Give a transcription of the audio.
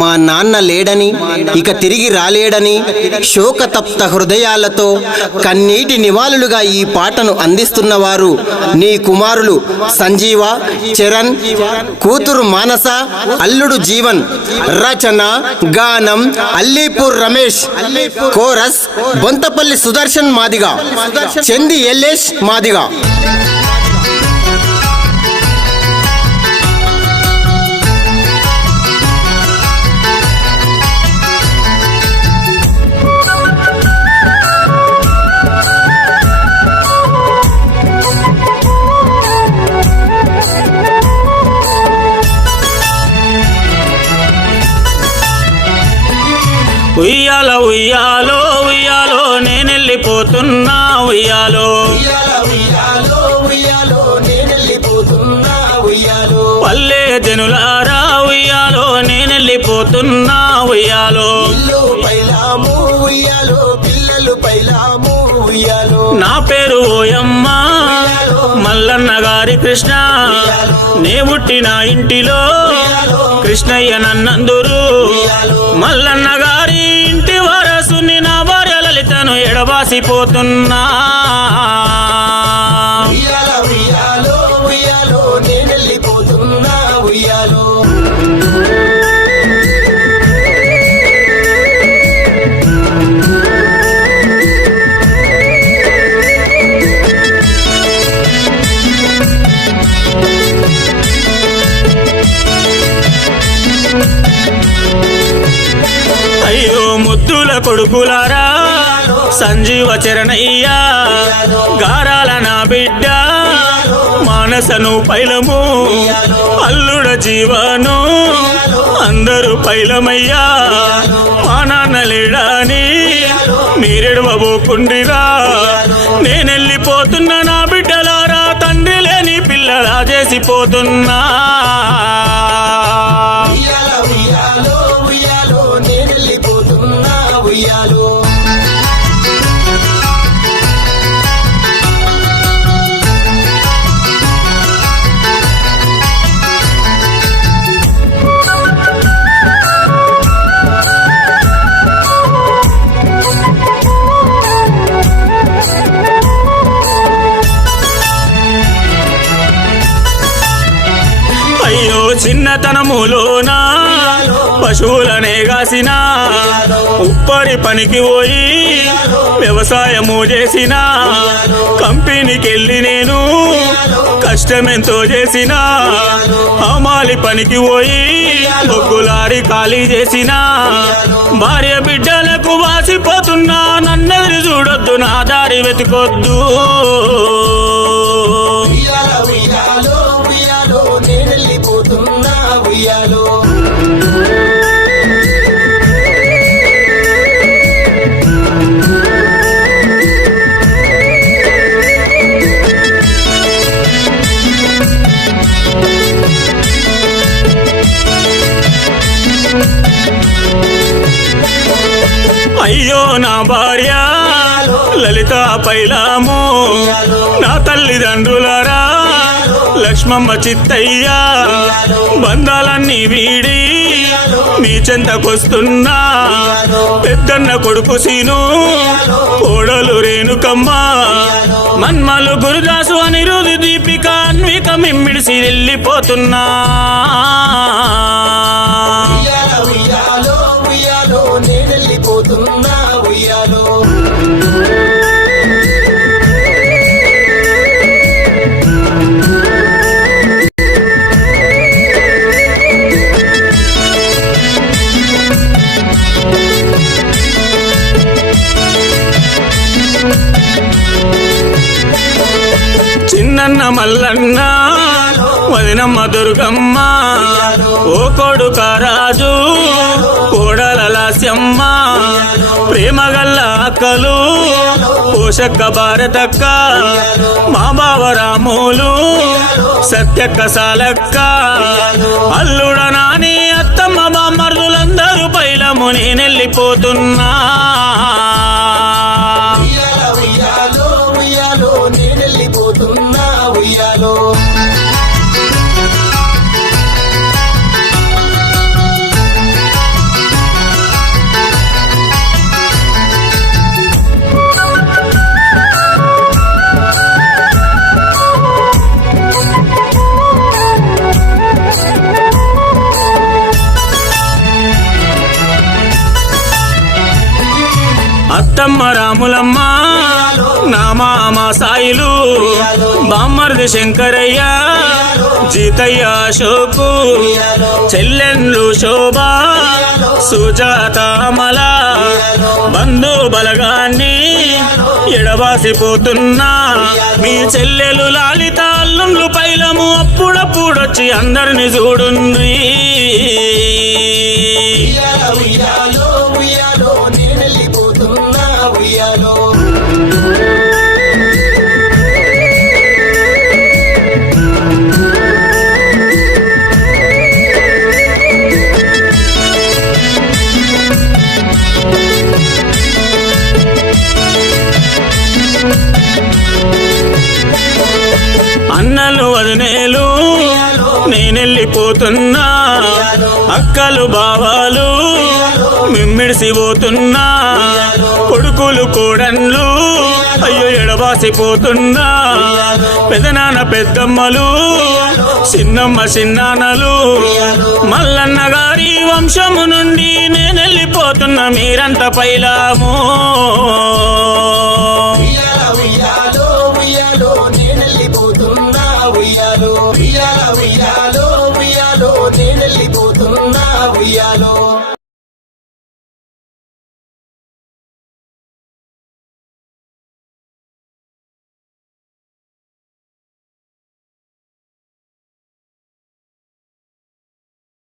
మా నాన్న లేడని, ఇక తిరిగి రాలేడని శోకతప్త హృదయాలతో కన్నీటి నివాళులుగా ఈ పాటను అందిస్తున్నవారు నీ కుమారులు సంజీవ, చరణ్, కూతురు మానస, అల్లుడు జీవన్. రచన గానం అల్లీపూర్ రమేష్. కోరస్ బొంతపల్లి సుదర్శన్ మాదిగ, చంది ఎల్లేష్ మాదిగ. ఉయ్యాలో ఉయ్యాలో ఉయ్యాలో నేనెళ్ళిపోతున్నా ఉయ్యాలో, పల్లె జనులారా ఉయ్యాలో నేనెళ్ళిపోతున్నా ఉయ్యాలో. నా పేరు ఓయమ్మ మల్లన్న గారి కృష్ణ, నే పుట్టిన ఇంటిలో కృష్ణయ్య నన్నందురు. మల్లన్న గారి ఇంటి వారసుని నా భార్య లలితను ఎడబాసిపోతున్నా. అయ్యో ముద్దుల కొడుకులారా సంజీవ, చరణయ్య, గారాల నా బిడ్డ మానసను పైలము, అల్లుడ జీవను అందరూ పైలమయ్యా. మా నాన్న లేడాని మీరెడవబోకుండిరా, నేనెళ్ళిపోతున్నా నా బిడ్డలారా, తండ్రి లేని పిల్లలా చేసిపోతున్నా. అయ్యో చిన్నతనములోనా పశువులనే కాసిన, ఉప్పరి పనికి పోయి వ్యవసాయము చేసిన, కంపెనీకెళ్ళి నేను కష్టమెంతో చేసిన, హమాలి పనికి పోయి బొగ్గులారి ఖాళీ చేసిన, భార్య బిడ్డలకు వాసిపోతున్నా, నన్నెదిరి చూడొద్దు, నా దారి వెతుకొద్దు. అయ్యో నా భార్య లలిత పైలాము, నా తల్లిదండ్రులరా లక్ష్మమ్మ, చిత్తయ్య, బంధాలన్నీ వీడి మీ చెంతకొస్తున్నా. పెద్దన్న కొడుకు సీను, కోడలు రేణుకమ్మ, మన్మలు గురుదాసు, అనిరుద్ధి, దీపిక, అన్విక మిమ్మిడిసి వెళ్ళిపోతున్నా. చిన్నన్న మల్లన్న, వదినమ్మ దుర్గమ్మ, ఓ కొడుక రాజు, కోడల లాస్యమ్మ, ప్రేమగల్ల అక్కలు పోషక్క భారతక్క, మా బావ రాములు, సత్యక్క సాలక్క, అల్లుడ నాని, అత్తమ్మ, బామ్మర్దులందరూ పైలము నేనెళ్ళిపోతున్నా. అత్తమ్మ రాములమ్మ నా మామ సాయిలు బామ్మర్ది శంకరయ్య జీతయ్య అశోకు చెల్లెన్లు శోభ సుజాత అమల బంధు బలగాన్ని ఎడబాసిపోతున్నా మీ చెల్లెలు లాలిత అల్లుండ్లు పైలము అప్పుడప్పుడొచ్చి అందరిని చూడుంది. ఉయ్యాలో ఉయ్యాలో నేనెళ్ళిపోతున్నా ఉయ్యాలో. అన్నలు వదినేలు నేనెళ్ళిపోతున్నా అక్కలు బావాలు మిమ్మిడిసిపోతున్నా కొడుకులు కోడన్లు అయ్యో ఎడబాసిపోతున్నా పెదనాన్న పెద్దమ్మలు చిన్నమ్మ చిన్నాన్నలు మల్లన్న గారి వంశము నుండి నేనెళ్ళిపోతున్నా మీరంత పైలాము. ఉయ్యాలో ఉయ్యాలో నేనెళ్ళిపోతున్నా ఉయ్యాలో. ఉయ్యాలో ఉయ్యాలో నేనెళ్ళిపోతున్నా ఉయ్యాలో.